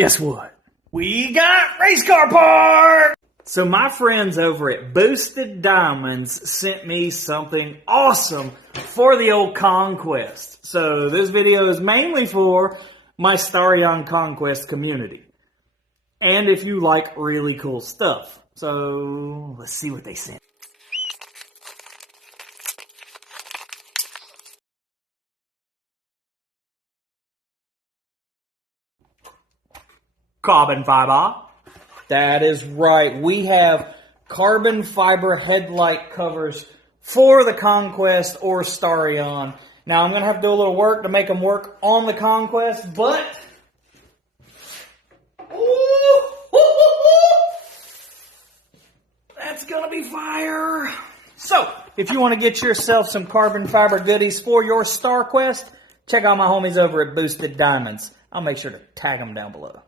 guess what? We got race car parts! So my friends over at Boosted Diamonds sent me something awesome for the old Conquest. So this video is mainly for my Starion Conquest community. And if you like really cool stuff. So let's see what they sent. Carbon fiber. That is right. We have carbon fiber headlight covers for the Conquest or Starion. Now I'm going to have to do a little work to make them work on the Conquest, but that's going to be fire. So, if you want to get yourself some carbon fiber goodies for your StarQuest, check out my homies over at Boosted Diamonds. I'll make sure to tag them down below.